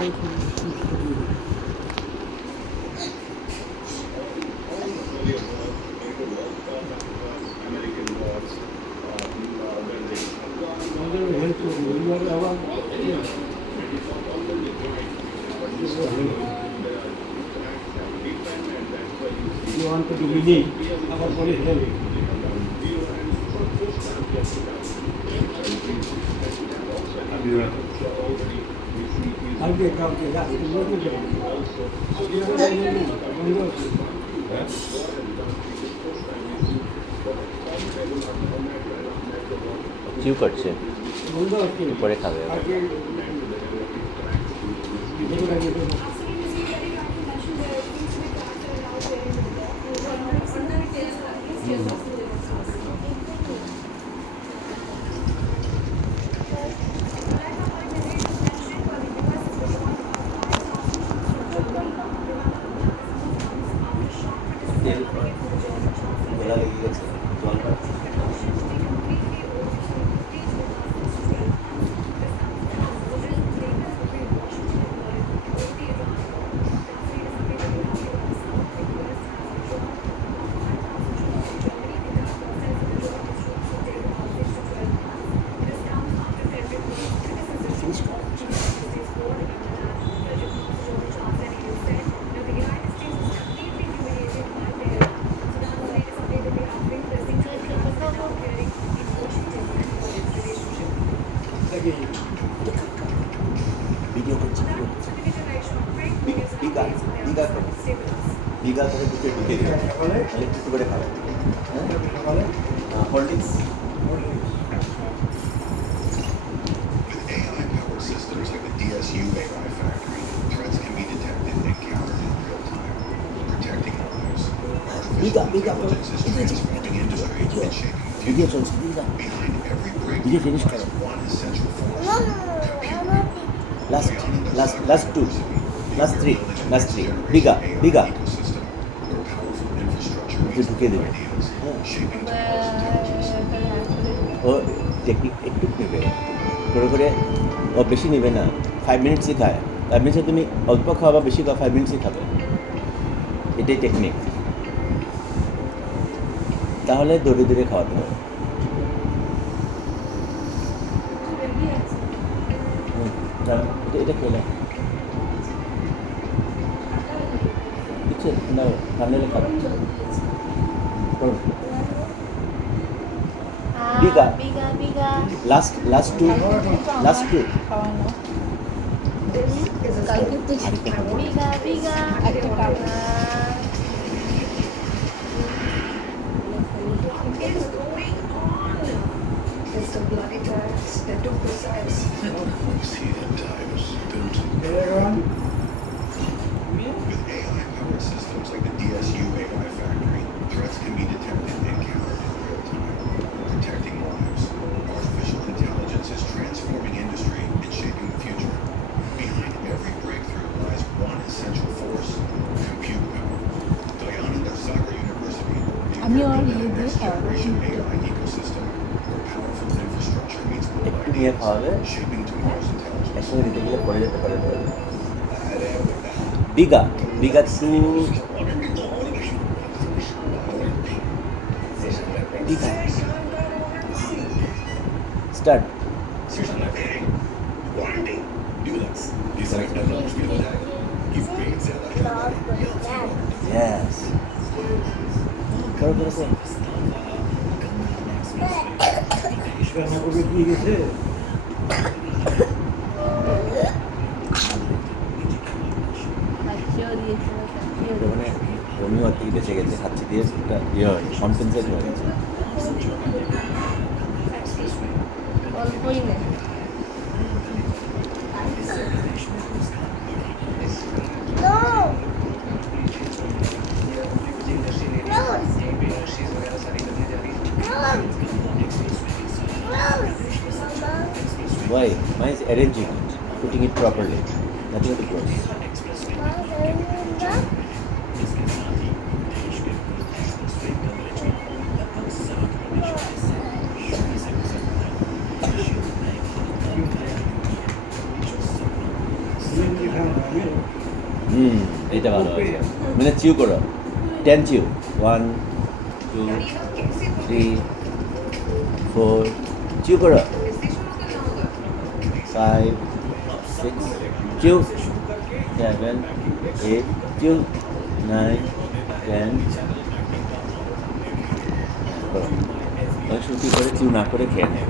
You want to believe our police help. চিউ করছে পরে খাবে গোলা লেগে গেছে জল ভিডিও করছি বিঘা করে ঢুকে দেবে একটু করে খাবে holdings AI-powered systems like the DSU AI Factory, threats can be detected and countered in real time, protecting lives. Artificial intelligence is transforming industry and shaping the future. Behind every breakthrough lies one essential force: computing. last three bigha Ecosystem, where powerful infrastructure meets ঢুকে দেবে ideas, shaping tomorrow's intelligence. ও টেকনিক একটু নেবে করে ও বেশি নেবে না 5 মিনিটসই খায় 5 মিনিটসে তুমি অল্প খাওয়া বা বেশি খাওয়া 5 মিনিটসই খাবে এটাই টেকনিক তাহলে দৌড়ে দৌড়ে খাওয়াতে হবে এটা খেলে কিছু না ঠান্ডা খাবে বিঘা last two It's the bloody times that took this ice. Seeded times built with AI-powered systems like the DSU AI Factory, threats can be detected and countered in real time, protecting lives. Artificial intelligence is transforming industry and shaping the future. Behind every breakthrough lies one essential force: compute power. Dayananda Sagar University, the next generation AI ecosystem, where powerful infrastructure meets bold একটু নিয়ে ideas, খাওয়াবে shaping tomorrow's intelligence. একসঙ্গে দিতে গেলে পড়ে যেতে পারে বিঘা টু বিঘা start Yes. করো রান্নাঘরে দিয়ে গেছে মানে রমিও আর কি বেঁচে গেছে খাচ্ছি দিয়ে একটা ইয়ে হয় কনসেন্ট্রেট হয়ে গেছে অল্পই না Why is arranging it, putting it properly, nothing to close. When you এটা ভালো আছে মানে চিউ করো 10 চিউ 1 2 3 4 চিউ করো 5 6 চিউ 7 8 চিউ 9 10 করো অনেক সময় কী করে চিউ না করে খেয়ে নেয়